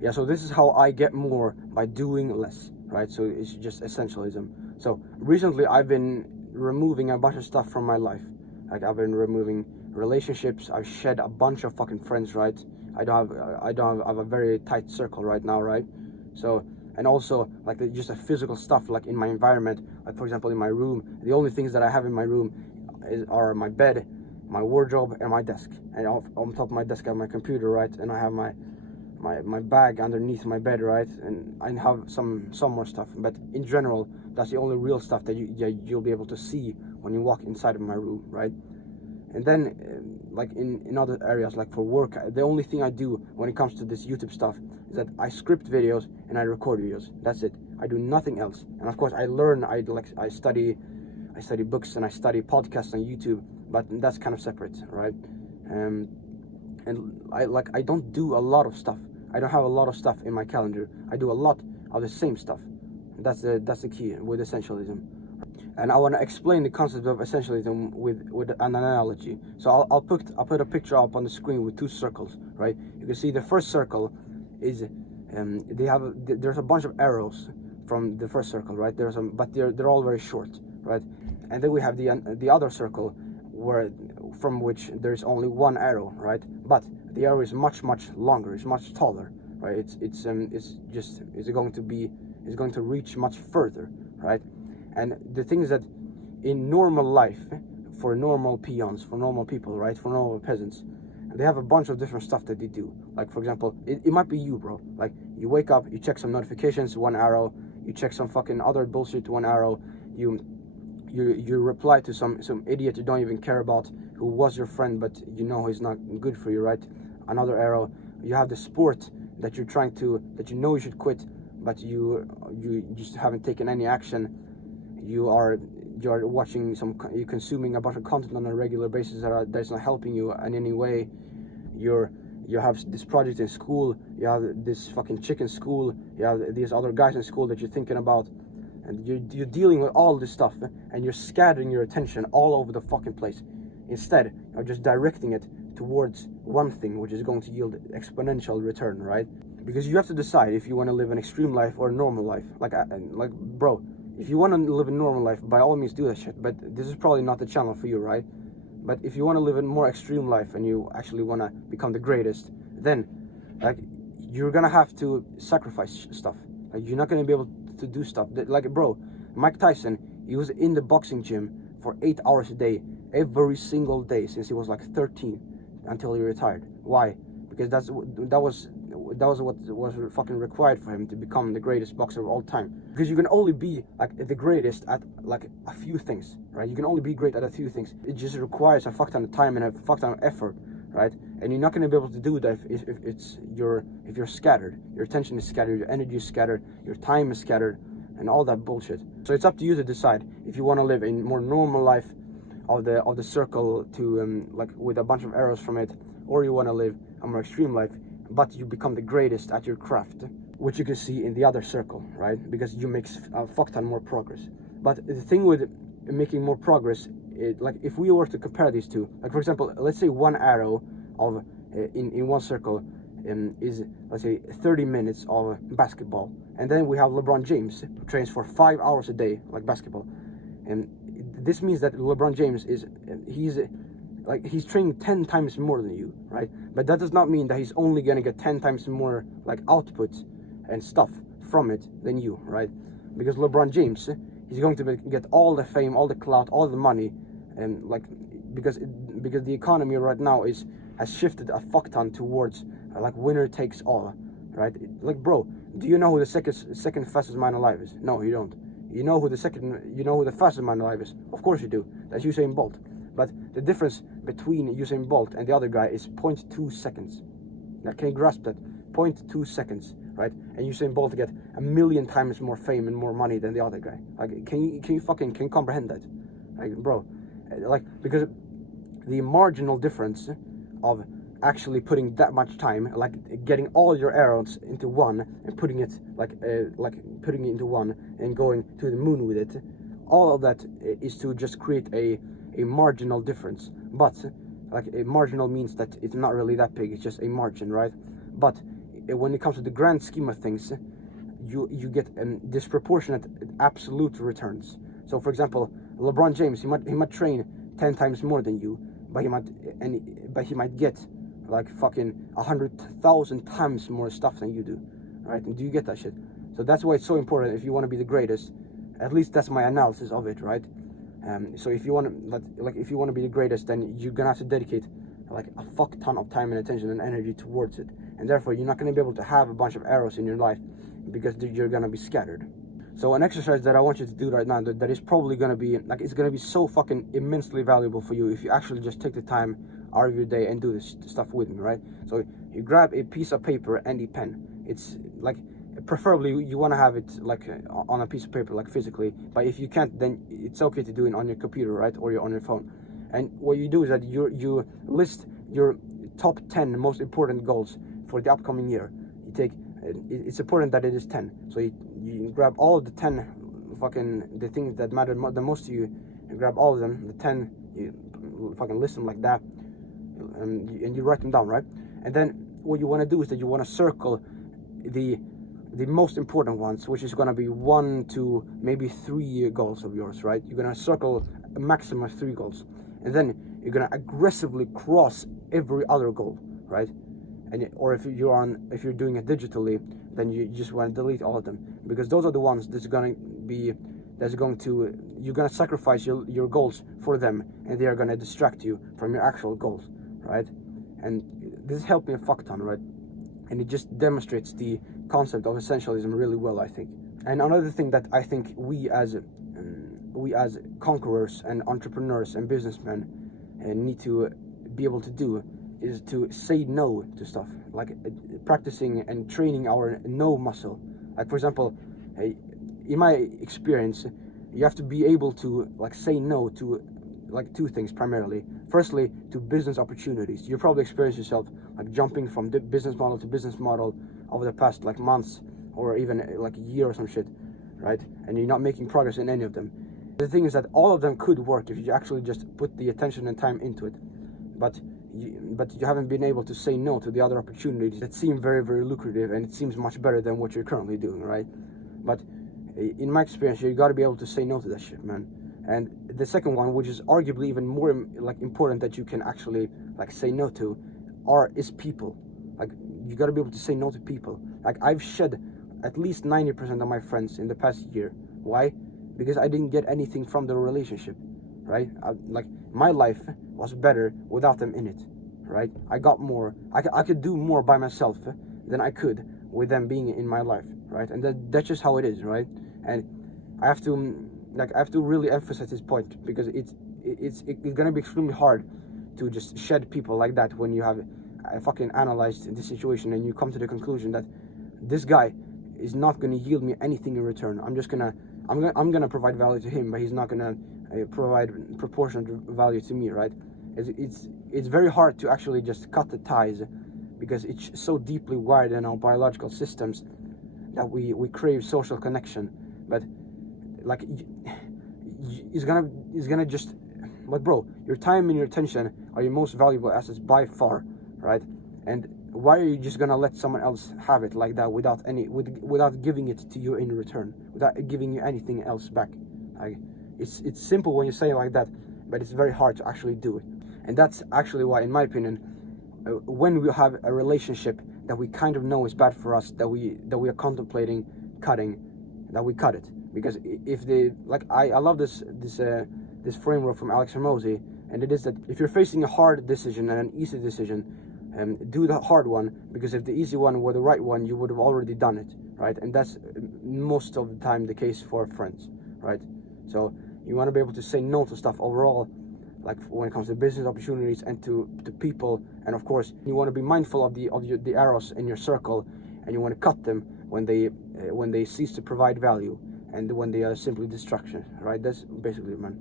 Yeah, so this is how I get more by doing less, right? So it's just essentialism. So recently I've been removing a bunch of stuff from my life. Like I've been removing relationships. I've shed a bunch of fucking friends, right? I have a very tight circle right now, right? So, and also like just a physical stuff, like in my environment, like for example in my room, the only things that I have in my room are my bed, my wardrobe, and my desk. And on top of my desk I have my computer, right? And I have my bag underneath my bed, right? And I have some more stuff, but in general that's the only real stuff that you'll be able to see when you walk inside of my room, right? And then like in other areas, like for work, the only thing I do when it comes to this YouTube stuff is that I script videos and I record videos. That's it. I do nothing else. And of course I learn, I study books and I study podcasts on YouTube, but that's kind of separate, right? And I don't do a lot of stuff. I don't have a lot of stuff in my calendar. I do a lot of the same stuff. That's the key with essentialism. And I want to explain the concept of essentialism with an analogy. So I'll put a picture up on the screen with two circles, right? You can see the first circle is there's a bunch of arrows from the first circle, right? But they're all very short, right? And then we have the other circle from which there's only one arrow, right? But the arrow is much longer, it's much taller, right? It's going to reach much further, right? And the thing is that in normal life, for normal peons, for normal people, right, for normal peasants, they have a bunch of different stuff that they do. Like for example, it might be you, bro. Like you wake up, you check some notifications, one arrow. You check some fucking other bullshit, one arrow. You reply to some idiot you don't even care about, who was your friend but you know he's not good for you, right? Another arrow. You have the sport that you know you should quit, but you just haven't taken any action. You're watching you're consuming a bunch of content on a regular basis that's not helping you in any way. You have this project in school, you have this fucking chick in school, you have these other guys in school that you're thinking about, and you're dealing with all this stuff, and you're scattering your attention all over the fucking place. Instead of just directing it towards one thing, which is going to yield exponential return, right? Because you have to decide if you want to live an extreme life or a normal life. Like bro, if you want to live a normal life, by all means do that shit, but this is probably not the channel for you, right? But if you want to live a more extreme life and you actually want to become the greatest, then like you're gonna have to sacrifice stuff. Like you're not gonna be able to do stuff like, bro, Mike Tyson, he was in the boxing gym for 8 hours a day every single day since he was like 13 until he retired. Why? Because that was what was fucking required for him to become the greatest boxer of all time. Because you can only be like the greatest at like a few things, right? You can only be great at a few things. It just requires a fuck ton of time and a fuck ton of effort, right? And you're not going to be able to do that if you're scattered. Your attention is scattered, your energy is scattered, your time is scattered, and all that bullshit. So it's up to you to decide if you want to live a more normal life of the circle to like with a bunch of arrows from it, or you want to live a more extreme life, but you become the greatest at your craft, which you can see in the other circle, right? Because you make a fuck ton more progress. But the thing with making more progress, like if we were to compare these two, like for example, let's say one arrow of in one circle is, let's say, 30 minutes of basketball, and then we have LeBron James, who trains for 5 hours a day like basketball, and this means that LeBron James he's training 10 times more than you, right? But that does not mean that he's only gonna get 10 times more like output and stuff from it than you, right? Because LeBron James, he's going to get all the fame, all the clout, all the money, and like because the economy right now has shifted a fuck ton towards like winner takes all, right? Like, bro, do you know who the second fastest man alive is? No, you don't. You know who the fastest man alive is? Of course you do. That's Usain Bolt. But the difference between Usain Bolt and the other guy is 0.2 seconds. Now, can you grasp that? 0.2 seconds, right? And Usain Bolt get 1,000,000 times more fame and more money than the other guy. Like, can you comprehend that? Like, bro, like, because the marginal difference of actually putting that much time, like getting all your arrows into one and putting it putting it into one and going to the moon with it, all of that is to just create a marginal difference. But like a marginal means that it's not really that big, it's just a margin, right? But when it comes to the grand scheme of things, you get disproportionate absolute returns. So for example, LeBron James, he might train 10 times more than you, but he might get like fucking 100,000 times more stuff than you do, right? And do you get that shit? So that's why it's so important. If you want to be the greatest, at least that's my analysis of it, right? So if you want to if you want to be the greatest, then you're gonna have to dedicate like a fuck ton of time and attention and energy towards it, and therefore you're not gonna be able to have a bunch of arrows in your life because you're gonna be scattered. So an exercise that I want you to do right now that is probably gonna be like, it's gonna be so fucking immensely valuable for you if you actually just take the time out of your day and do this stuff with me, right? So you grab a piece of paper and a pen. It's like, preferably you want to have it like on a piece of paper, like physically, but if you can't, then it's okay to do it on your computer, right? Or on your phone. And what you do is that you list your top 10 most important goals for the upcoming year. You take, it's important that it is 10, so you grab all of the 10 the things that matter the most to you. You grab all of them, the 10, you fucking list them like that, and you write them down, right? And then what you want to do is that you want to circle the most important ones, which is going to be 1 to maybe 3 goals of yours, right? You're going to circle a maximum of 3 goals, and then you're going to aggressively cross every other goal, right? And or if you're doing it digitally, then you just want to delete all of them, because those are the ones you're going to sacrifice your goals for them, and they are going to distract you from your actual goals, right? And this helped me a fuck ton, right? And it just demonstrates the concept of essentialism really well, I think. And another thing that I think we as conquerors and entrepreneurs and businessmen need to be able to do is to say no to stuff, like practicing and training our no muscle. Like for example, in my experience, you have to be able to like say no to like 2 things primarily. Firstly, to business opportunities. You probably experienced yourself like jumping from the business model to business model over the past like months or even like a year or some shit, right? And you're not making progress in any of them. The thing is that all of them could work if you actually just put the attention and time into it, but you haven't been able to say no to the other opportunities that seem very, very lucrative, and it seems much better than what you're currently doing, right? But in my experience, you got to be able to say no to that shit, man. And the second one, which is arguably even more like important that you can actually like say no to, is people. Like you got to be able to say no to people. Like I've shed at least 90% of my friends in the past year. Why? Because I didn't get anything from the relationship, right? Like my life was better without them in it, right? I got more. I could do more by myself than I could with them being in my life, right? And that's just how it is, right? And I have to really emphasize this point, because it's gonna be extremely hard to just shed people like that when you have fucking analyzed the situation and you come to the conclusion that this guy is not gonna yield me anything in return. I'm gonna provide value to him, but he's not gonna provide proportionate value to me, right? It's very hard to actually just cut the ties, because it's so deeply wired in our biological systems that we crave social connection. But like it's gonna just, but bro, your time and your attention are your most valuable assets by far, right? And why are you just gonna let someone else have it like that without giving it to you in return, without giving you anything else back? Like it's simple when you say it like that, but it's very hard to actually do it. And that's actually why, in my opinion, when we have a relationship that we kind of know is bad for us, that we are contemplating cutting, that we cut it. Because if I love this framework from Alex Hormozi, and it is that if you're facing a hard decision and an easy decision, do the hard one, because if the easy one were the right one, you would have already done it, right? And that's most of the time the case for friends, right? So you want to be able to say no to stuff overall, like when it comes to business opportunities and to people, and of course you want to be mindful of the arrows in your circle, and you want to cut them when they cease to provide value and when they are simply distraction, right? That's basically it, man.